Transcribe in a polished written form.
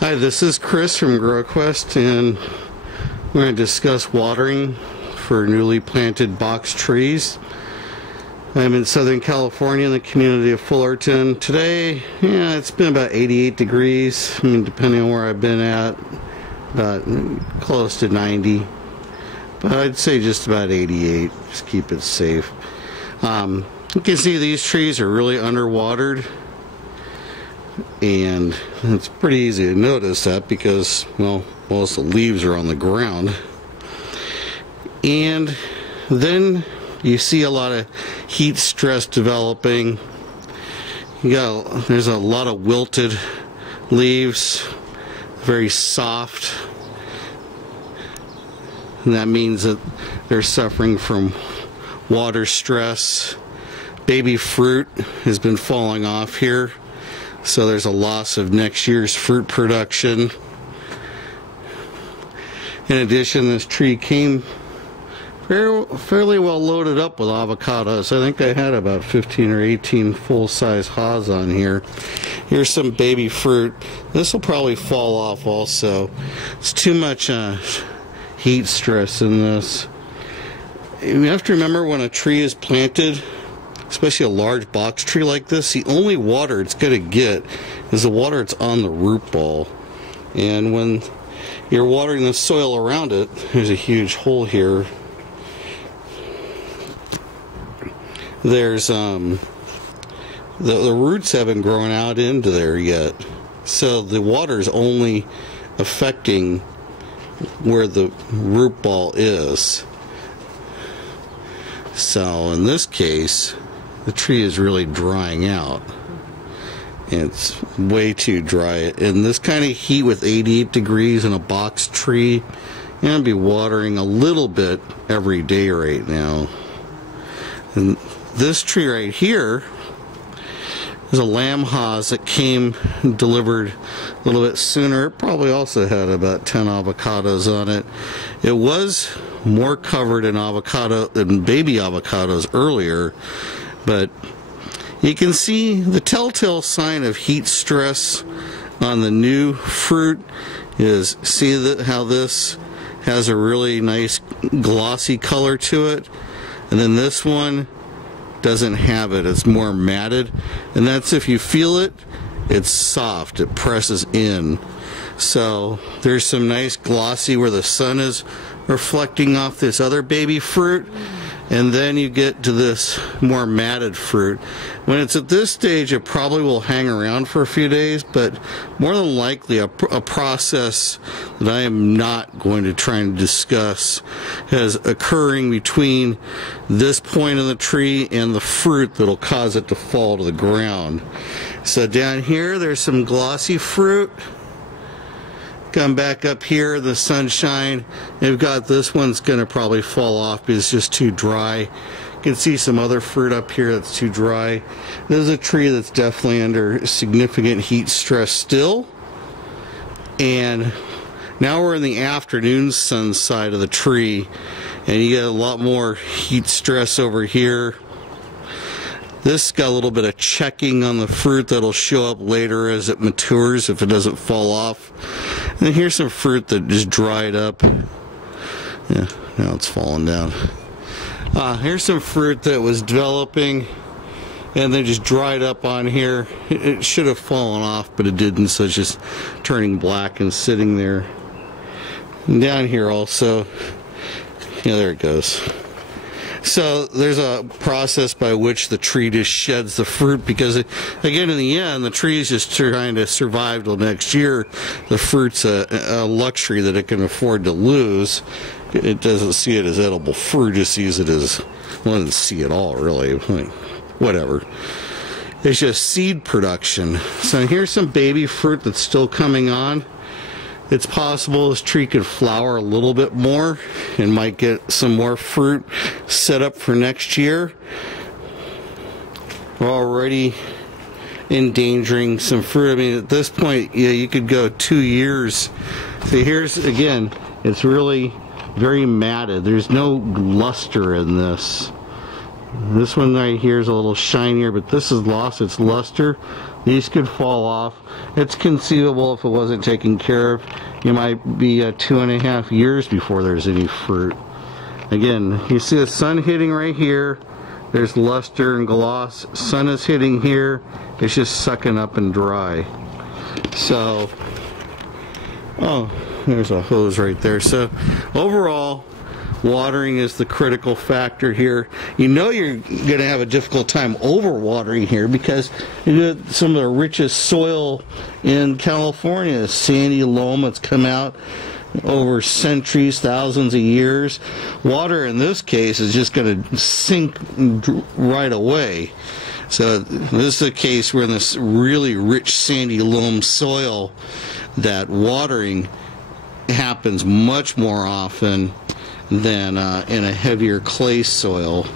Hi, this is Chris from GrowQuest, and we're going to discuss watering for newly planted box trees. I'm in Southern California in the community of Fullerton. Today, it's been about 88 degrees. I mean, depending on where I've been at, about close to 90. But I'd say just about 88. Just keep it safe. You can see these trees are really underwatered. And it's pretty easy to notice that because, well, most of the leaves are on the ground. And then you see a lot of heat stress developing. There's a lot of wilted leaves, very soft. And that means that they're suffering from water stress. Baby fruit has been falling off here. So there's a loss of next year's fruit production. In addition, this tree came fairly well loaded up with avocados. I think I had about 15 or 18 full-size haws on here. Here's some baby fruit. This will probably fall off also. It's too much heat stress in this. You have to remember when a tree is planted, especially a large box tree like this, the only water it's going to get is the water that's on the root ball. And when you're watering the soil around it, there's a huge hole here. There's the roots haven't grown out into there yet, so the water is only affecting where the root ball is. So in this case, the tree is really drying out. It's way too dry. In this kind of heat with 88 degrees in a box tree, you're going to be watering a little bit every day right now. And this tree right here is a lamb haws that came delivered a little bit sooner. It probably also had about 10 avocados on it. It was more covered in avocado than baby avocados earlier. But you can see the telltale sign of heat stress on the new fruit is, how this has a really nice glossy color to it, and then this one doesn't have it. It's more matted, and that's, if you feel it, it's soft, it presses in. So there's some nice glossy where the sun is reflecting off this other baby fruit. And then you get to this more matted fruit. When it's at this stage, it probably will hang around for a few days, but more than likely a process that I am not going to try and discuss is occurring between this point of the tree and the fruit that'll cause it to fall to the ground. So down here, there's some glossy fruit. Come back up here, the sunshine. You've got this one's going to probably fall off because it's just too dry. You can see some other fruit up here that's too dry. This is a tree that's definitely under significant heat stress still. And now we're in the afternoon sun side of the tree, and you get a lot more heat stress over here. This got a little bit of checking on the fruit that'll show up later as it matures if it doesn't fall off. And here's some fruit that just dried up. Yeah, now it's falling down. Here's some fruit that was developing and then just dried up on here. It should have fallen off, but it didn't, so it's just turning black and sitting there. And down here also, yeah, there it goes. So there's a process by which the tree just sheds the fruit because, again, in the end, the tree is just trying to survive till next year. The fruit's a luxury that it can afford to lose. It doesn't see it as edible fruit, it sees it as, well, it doesn't see it all, really. Whatever. It's just seed production. So here's some baby fruit that's still coming on. It's possible this tree could flower a little bit more and might get some more fruit set up for next year. We're already endangering some fruit. I mean, at this point, yeah, you could go 2 years. See, here's, again, it's really very matted. There's no luster in this. This one right here is a little shinier, but this has lost its luster. These could fall off. It's conceivable if it wasn't taken care of, you might be 2.5 years before there's any fruit. Again, you see the sun hitting right here. There's luster and gloss. Sun is hitting here. It's just sucking up and dry. So, oh, there's a hose right there. So, overall, watering is the critical factor here. You know you're going to have a difficult time overwatering here because you got some of the richest soil in California, sandy loam that's come out over centuries, thousands of years. Water in this case is just going to sink right away. So this is a case where in this really rich sandy loam soil that watering happens much more often than in a heavier clay soil.